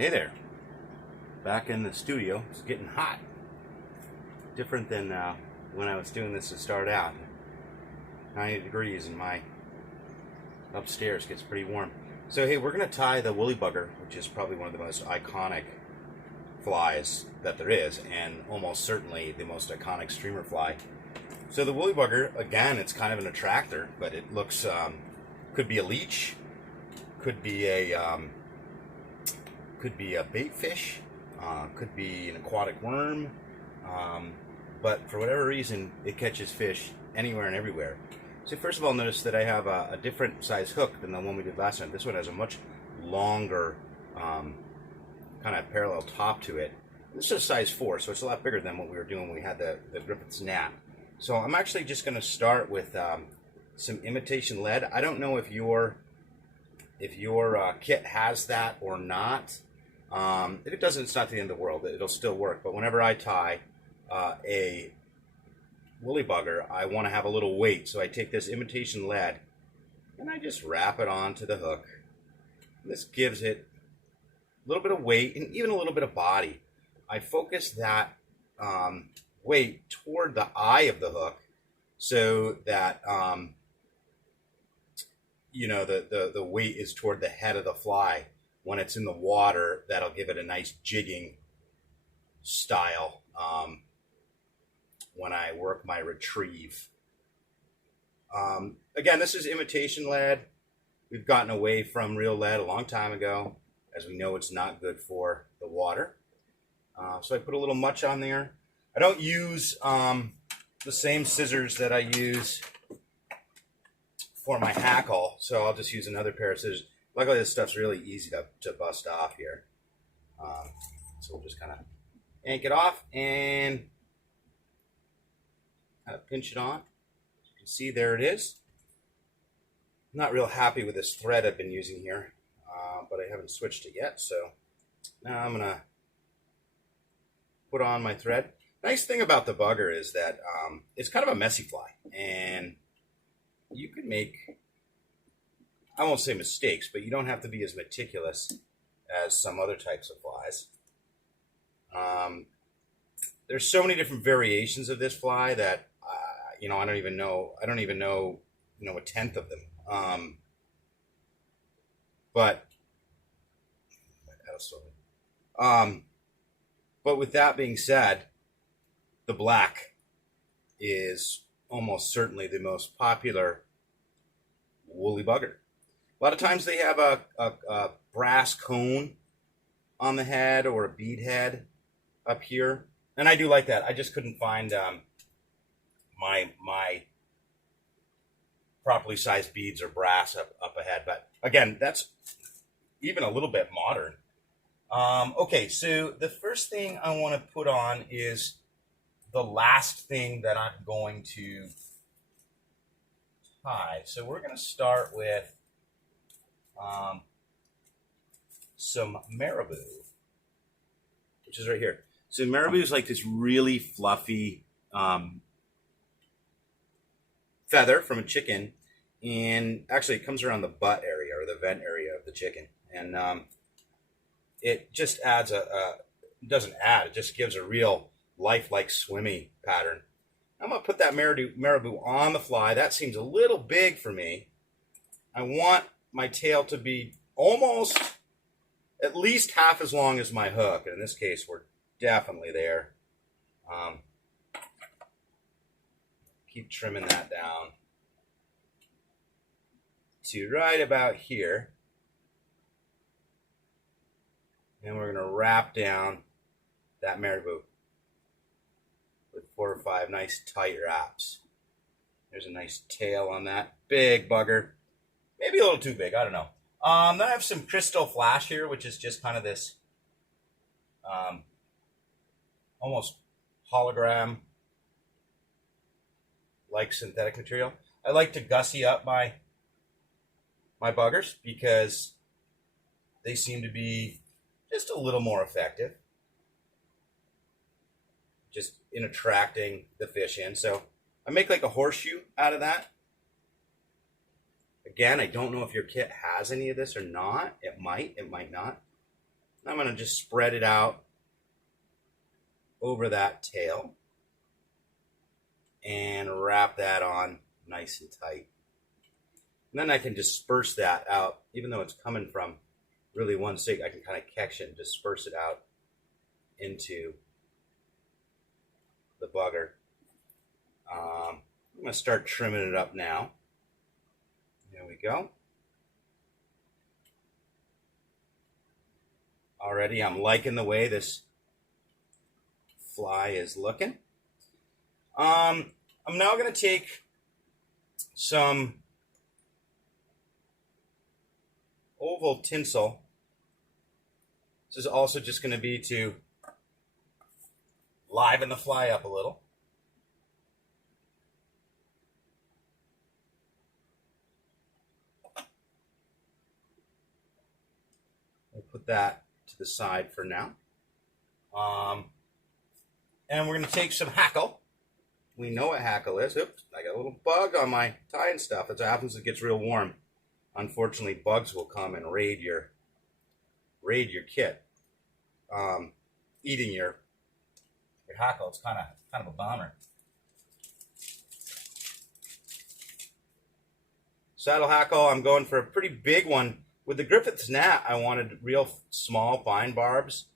Hey there, back in the studio. It's getting hot. Different than when I was doing this to start out. 90 degrees and my upstairs gets pretty warm. So hey, we're going to tie the woolly bugger, which is probably one of the most iconic flies that there is, and almost certainly the most iconic streamer fly. So the woolly bugger, again, it's kind of an attractor, but it looks, could be a leech, could be a bait fish, could be an aquatic worm, but for whatever reason, it catches fish anywhere and everywhere. So first of all, notice that I have a different size hook than the one we did last time. This one has a much longer kind of parallel top to it. This is a size 4, so it's a lot bigger than what we were doing when we had the Griffiths Gnat. So I'm actually just going to start with some imitation lead. I don't know if your kit has that or not. If it doesn't, it's not the end of the world. It'll still work. But whenever I tie a woolly bugger, I want to have a little weight. So I take this imitation lead and I just wrap it onto the hook. This gives it a little bit of weight and even a little bit of body. I focus that weight toward the eye of the hook so that the weight is toward the head of the fly. When it's in the water, that'll give it a nice jigging style when I work my retrieve. Again, this is imitation lead. We've gotten away from real lead a long time ago, as we know it's not good for the water. So I put a little much on there. I don't use the same scissors that I use for my hackle, so I'll just use another pair of scissors. Luckily, this stuff's really easy to bust off here. So we'll just kind of yank it off and kind of pinch it on. As you can see, there it is. I'm not real happy with this thread I've been using here, but I haven't switched it yet. So now I'm going to put on my thread. Nice thing about the bugger is that it's kind of a messy fly, and you can make, I won't say mistakes, but you don't have to be as meticulous as some other types of flies. There's so many different variations of this fly that I don't even know a tenth of them. But with that being said, the black is almost certainly the most popular woolly bugger. A lot of times they have a brass cone on the head or a bead head up here. And I do like that. I just couldn't find my properly sized beads or brass up ahead. But again, that's even a little bit modern. Okay, so the first thing I want to put on is the last thing that I'm going to tie. So we're going to start with some marabou, which is right here. So marabou is like this really fluffy feather from a chicken, and actually it comes around the butt area or the vent area of the chicken, and it just adds it just gives a real lifelike swimmy pattern. I'm going to put that marabou on the fly. That seems a little big for me. I want my tail to be almost at least half as long as my hook. In this case, we're definitely there. Keep trimming that down to right about here. And we're going to wrap down that marabou with 4 or 5 nice tight wraps. There's a nice tail on that big bugger. Maybe a little too big, I don't know. Then I have some crystal flash here, which is just kind of this almost hologram like synthetic material. I like to gussy up my buggers because they seem to be just a little more effective just in attracting the fish in. So I make like a horseshoe out of that. Again, I don't know if your kit has any of this or not. It might not. I'm going to just spread it out over that tail and wrap that on nice and tight. And then I can disperse that out, even though it's coming from really one stick, I can kind of catch it and disperse it out into the bugger. I'm going to start trimming it up now. There we go. Already I'm liking the way this fly is looking. I'm now going to take some oval tinsel. This is also just going to be to liven the fly up a little. We'll put that to the side for now. And we're going to take some hackle. We know what hackle is. Oops, I got a little bug on my tie and stuff. That's what happens when it gets real warm. Unfortunately, bugs will come and raid your kit, eating your hackle. It's kind of a bummer. Saddle hackle, I'm going for a pretty big one. With the Griffith's gnat, I wanted real small, fine barbs.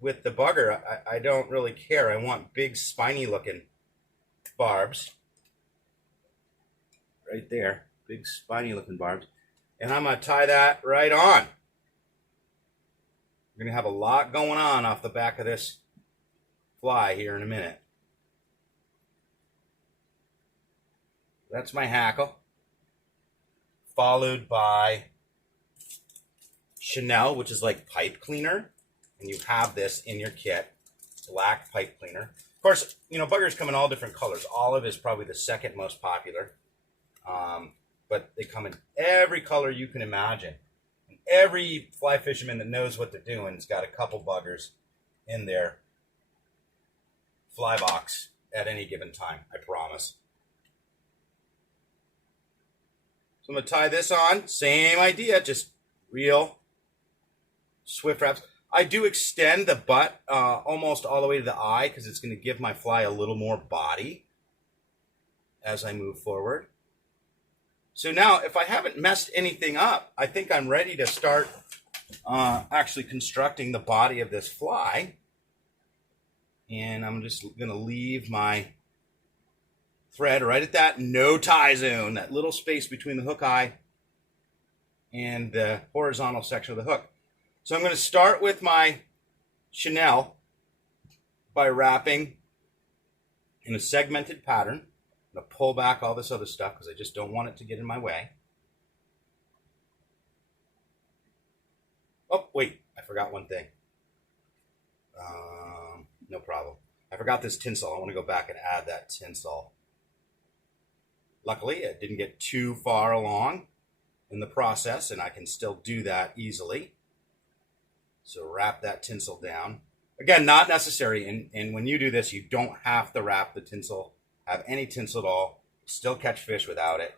With the bugger, I don't really care. I want big, spiny-looking barbs. Right there. Big, spiny-looking barbs. And I'm going to tie that right on. We're going to have a lot going on off the back of this fly here in a minute. That's my hackle. Followed by Chanel, which is like pipe cleaner. And you have this in your kit, black pipe cleaner. Of course, you know, buggers come in all different colors. Olive is probably the second most popular. But they come in every color you can imagine. And every fly fisherman that knows what they're doing has got a couple buggers in their fly box at any given time, I promise. So I'm going to tie this on. Same idea, just real swift wraps. I do extend the butt almost all the way to the eye because it's going to give my fly a little more body as I move forward. So now, if I haven't messed anything up, I think I'm ready to start actually constructing the body of this fly. And I'm just going to leave my thread right at that no tie zone, that little space between the hook eye and the horizontal section of the hook. So I'm going to start with my Chanel by wrapping in a segmented pattern. I'm going to pull back all this other stuff because I just don't want it to get in my way. Oh, wait, I forgot one thing. No problem. I forgot this tinsel. I want to go back and add that tinsel. Luckily, it didn't get too far along in the process, and I can still do that easily. So wrap that tinsel down. Again, not necessary. And when you do this, you don't have to wrap the tinsel, have any tinsel at all. Still catch fish without it.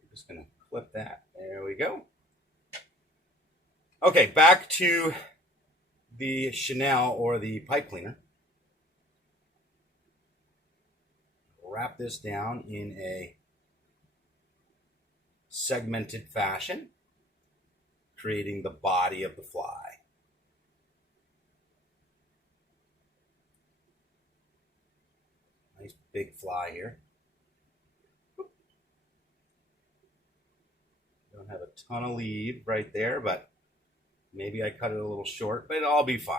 I'm just going to clip that. There we go. Okay, back to the Chanel or the pipe cleaner. Wrap this down in a segmented fashion, creating the body of the fly. Nice big fly here. Don't have a ton of lead right there, but maybe I cut it a little short, but it'll all be fine.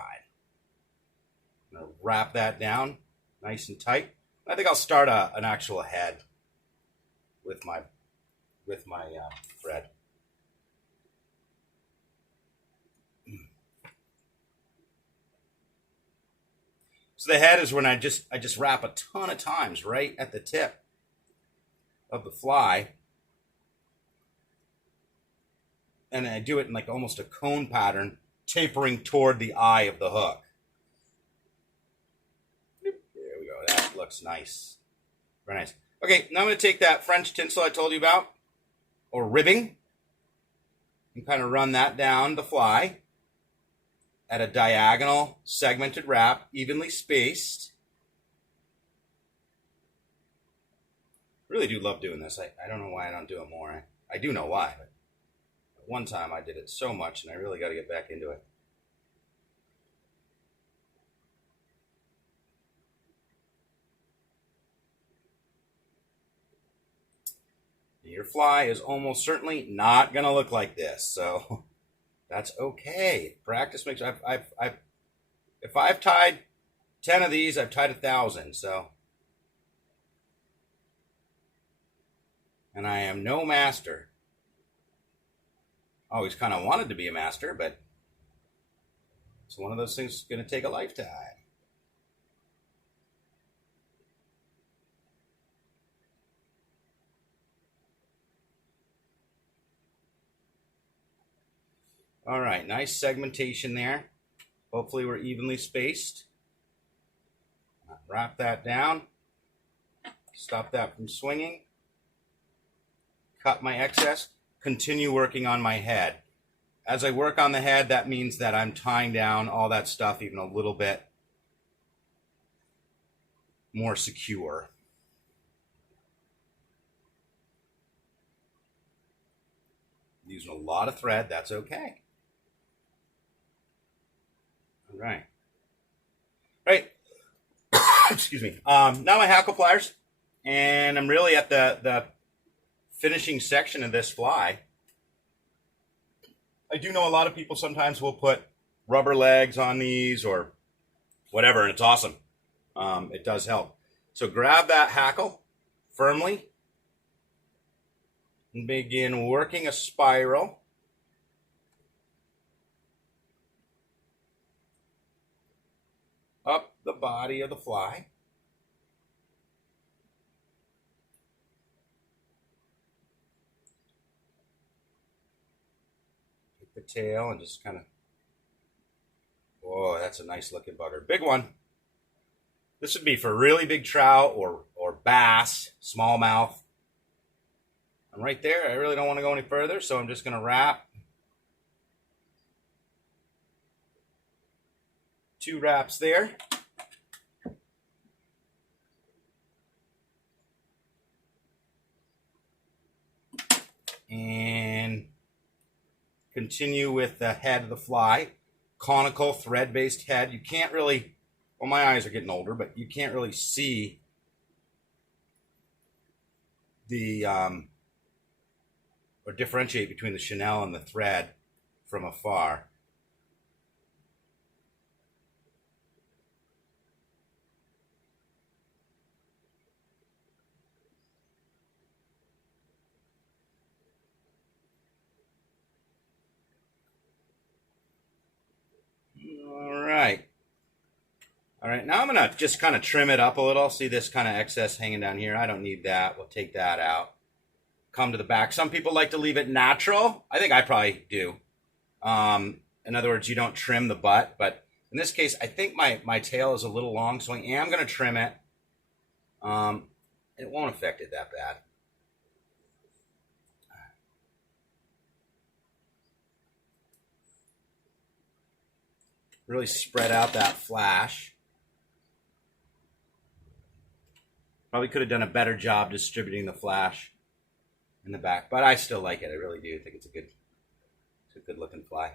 I'm going to wrap that down nice and tight. I think I'll start an actual head with my thread. So the head is when I just wrap a ton of times right at the tip of the fly. And I do it in like almost a cone pattern, tapering toward the eye of the hook. There we go. That looks nice. Very nice. Okay, now I'm going to take that French tinsel I told you about, or ribbing, and kind of run that down the fly at a diagonal segmented wrap, evenly spaced. Really do love doing this. I don't know why I don't do it more. I do know why, but one time I did it so much and I really got to get back into it. Your fly is almost certainly not going to look like this, so that's okay. Practice makes. If I've tied 10 of these, I've tied 1,000. So, and I am no master. Always kind of wanted to be a master, but it's one of those things going to take a lifetime. All right, nice segmentation there. Hopefully we're evenly spaced. Wrap that down. Stop that from swinging. Cut my excess. Continue working on my head. As I work on the head, that means that I'm tying down all that stuff even a little bit more secure. Using a lot of thread, that's okay. All right. Right. Excuse me. Now my hackle pliers, and I'm really at the finishing section of this fly. I do know a lot of people sometimes will put rubber legs on these or whatever, and it's awesome. It does help. So grab that hackle firmly and begin working a spiral. Up the body of the fly. Take the tail and just kind of, whoa, that's a nice looking bugger. Big one. This would be for really big trout or bass, smallmouth. I'm right there. I really don't want to go any further, so I'm just going to wrap. 2 wraps there. And continue with the head of the fly. Conical thread-based head. You can't really, well, my eyes are getting older, but you can't really see the, or differentiate between the chenille and the thread from afar. All right, now I'm going to just kind of trim it up a little. See this kind of excess hanging down here? I don't need that. We'll take that out. Come to the back. Some people like to leave it natural. I think I probably do. In other words, you don't trim the butt. But in this case, I think my tail is a little long, so I am going to trim it. It won't affect it that bad. Really spread out that flash. Probably could have done a better job distributing the flash in the back, but I still like it. I really do think it's a good looking fly.